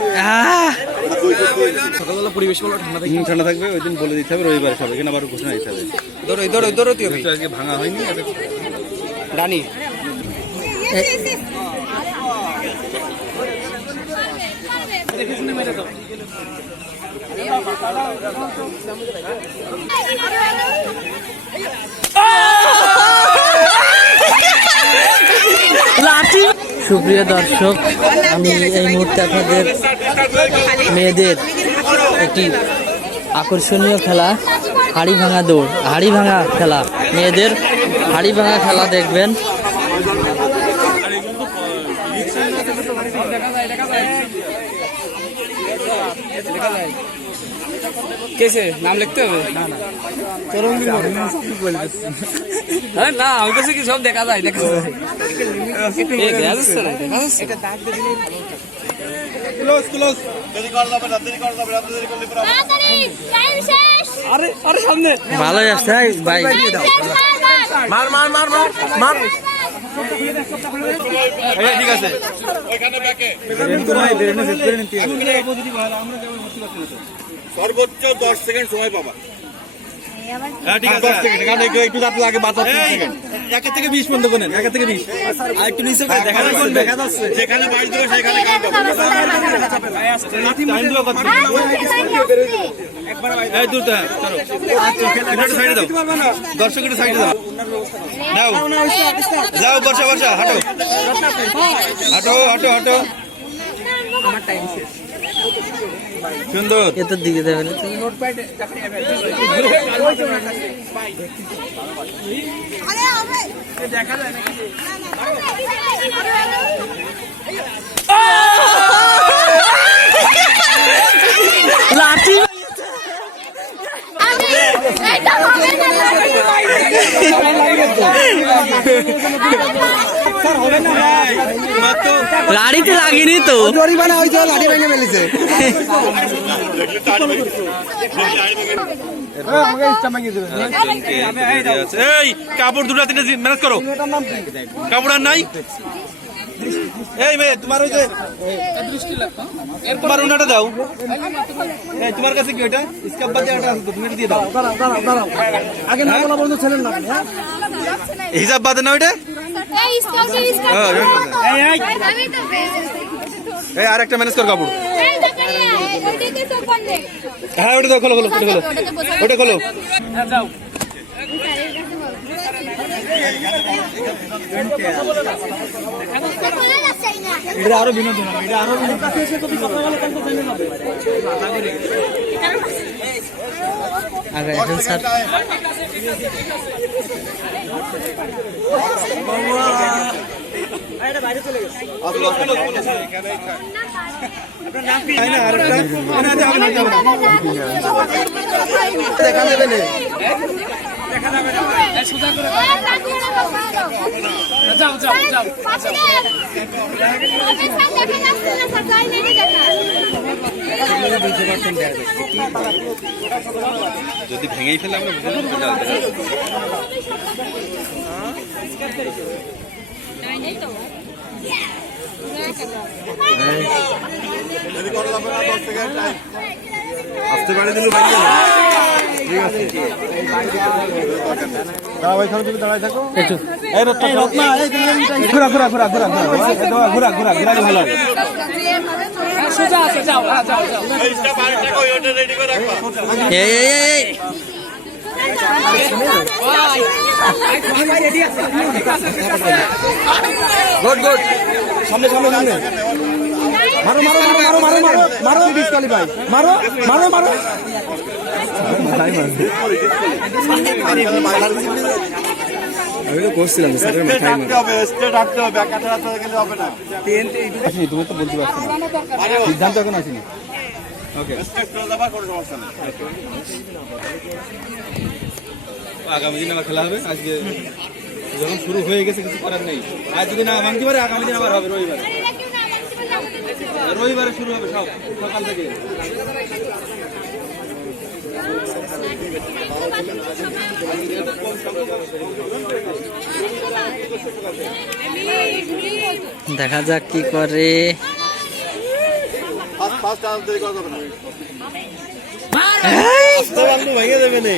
আহ! সকালবেলা পরিবেশ ভালো ঠান্ডা থাকে ঠান্ডা থাকবে ওই দিন বলে দিতে হবে রবিবার সব এখানে আবার ঘোষণা দিতে হবে। ধরো ধরো ধরো তুই তো আজকে ভাঙা হয়নি এটা ডানি সুপ্রিয় দর্শক, আমি এই মুহূর্তে আপনাদের মেয়েদের একটি আকর্ষণীয় খেলা হাড়ি ভাঙা দৌড় হাড়ি ভাঙা খেলা। মেয়েদের হাড়ি ভাঙা খেলা দেখবেন। কেসে? নাম লিখতে হবে? হ্যাঁ না আমি কাছে কি সব দেখা যায়? দেখা যায়। দেখা যাচ্ছে না যাচ্ছে। ভালোই ভাই। মার মার। মার মার মার ঠিক আছে। সর্বোচ্চ দশ সেকেন্ড সময় পাবা যেখানে বাড়ি দেবে সেখানে দর্শক যাও বর্ষা বর্ষা হাঁটো হাঁটো হাঁটো হাঁটো আমার টাইম শেষ সুন্দর। এত দিকে যাবে না। দেখা যায় নাকি লাঠি লাড়িতে লাগেনি তো। জরিমানা হয়েছে লাঠি ভেঙে ফেলেছে কাপড় দুটো তিনটে ম্যানেজ করো। কাপড় আর নাই? এই মেয়ে তোমার ওই যে তোমার উনাটা দাও। এই তোমার কাছে কি ওইটা? স্কাপ বাদ দেওয়াটা আছে তুমি দিয়ে দাও। দাঁড়াও দাঁড়াও আগে না বলা বন্ধু ছেলের নাম হ্যাঁ? হিসাব বাদ না ওইটা। এই হ্যাঁ, আর একটা ম্যানেজ কর কাপড়। হ্যাঁ ওটা দাও খোলো খোলো খোলো ওটা খোলো। যাও এটা আরও বিনোদন এটা আরও আগে এখন স্যার। দেখা যাবে না সোজা করে যাও যাও যাও যদি ভেঙেই ফেলে আমরা হ্যাঁ। আসতে পারে দিল গুড গুড সামনে সামনে সামনে মারো মারো মারো মারো মারো মারো মারো বিস্কালি ভাই। মারো মারো মারো। করছিলাম স্যার মাথায় বলতে পারছ না সিদ্ধান্ত এখন আসেনি ওকে আগামী দিন আবার খেলা হবে? আজকে যখন শুরু হয়ে গেছে, কিছু করার নেই। আজ যদি না ভাঙতে পারে আগামী দিন আবার হবে, রবিবারে। রবিবারে শুরু হবে সব সকাল থেকে। দেখা যাক কি করে। ভেঙে দেবে না।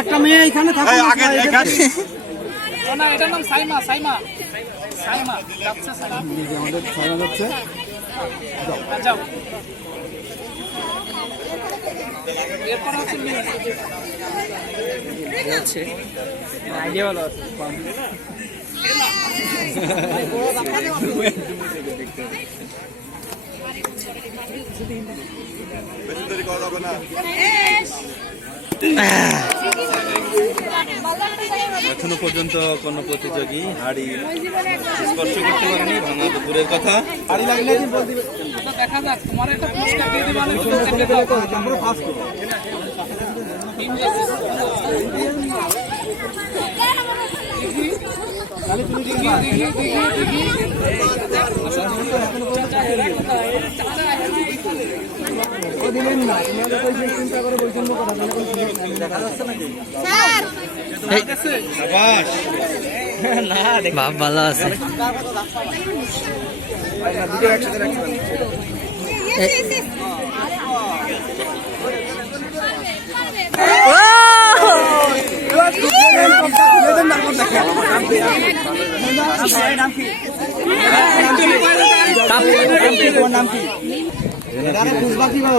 একটা মেয়ে এখানে থাকে না এটার নাম সাইমা সাইমা। সাইমা যাচ্ছে সাইমা। যাচ্ছে যাও হচ্ছে আইডিয়া ভালো আছে। এখনও পর্যন্ত কোনো প্রতিযোগী হাড়ি স্পর্শ করতে পারেনি ভাঙা তো দূরের কথা। তো দেখা যাক তোমার একটা পুরস্কার দিয়ে দিবা আমি দেখলে তো আমরা ফার্স্ট সাবাস বাপ ভালো আছে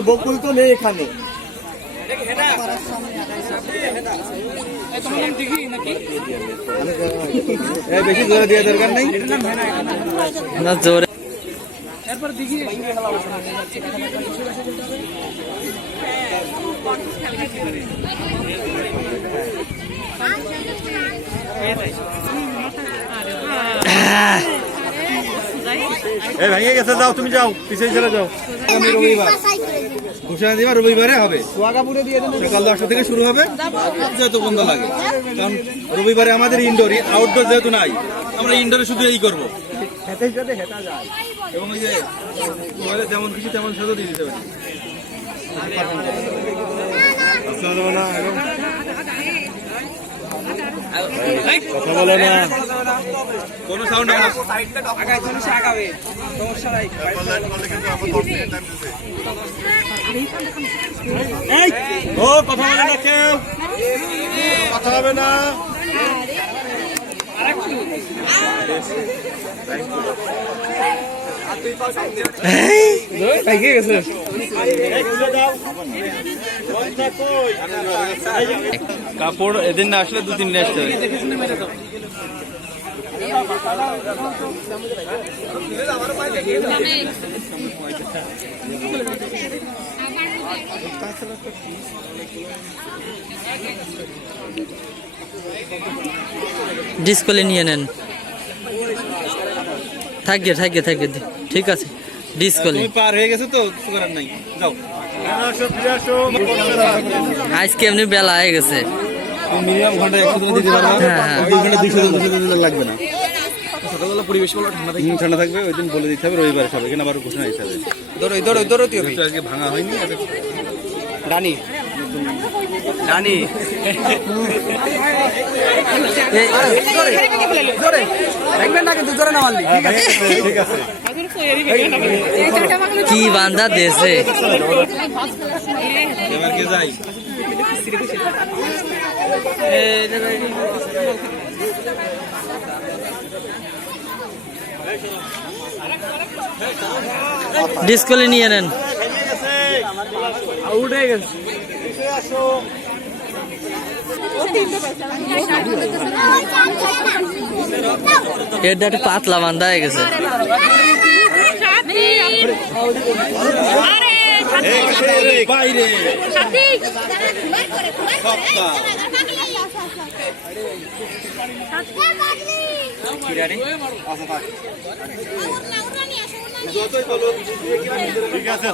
বকুল তো নেই এখানে বেশি জোরে দেওয়ার দরকার নেই জোরে এরপর দিঘি এই ভেঙে গেছে যাও তুমি যাও পিছিয়ে চলে যাও। আমি রবিবার। ঘোষণা দিবা রবিবারে হবে। সকাল দশটা থেকে শুরু হবে। যত বন্ধ লাগে। কারণ রবিবারে আমাদের ইনডোর আউটডোর যেহেতু নাই আমরা ইনডোরে শুধু এই করব। এবং ওই যে যেমন কিছু তেমন সাজও দিয়ে দিতে পারি। কথা বলে না কোনো সাউন্ড হবে আগায় ও কথা বলে না কেউ কথা হবে না কাপড় এদিন না আসলে দু তিন দিন আসতে হবে ডিসপ্লে নিয়ে নেন। থাকবে থাকবে থাকবে ঠিক আছে। ডিসপ্লে পার হয়ে গেছো তো কিছু করার নাই। যাও। আজকে এমনি বেলা হয়ে গেছে। মিনিমাম ঘণ্টা একশো দিতে পারবা। হ্যাঁ, হ্যাঁ। দুই ঘণ্টা দুইশো দুশো দিতে লাগবে না। সকালবেলা পরিবেশ ঠান্ডা থাকবে ঠান্ডা থাকবে ওই দিন বলে দিতে হবে রবিবার সব এখানে আবার ঘোষণা দিতে হবে। হবে যেহেতু আজকে ভাঙা হয়নি রানী। কি বান্দা দেশে। এবার ডিসপ্লে নিয়ে নেন। উঠে গেছে। এটা একটু পাতলা বান্ধা হয়ে গেছে ঠিক আছে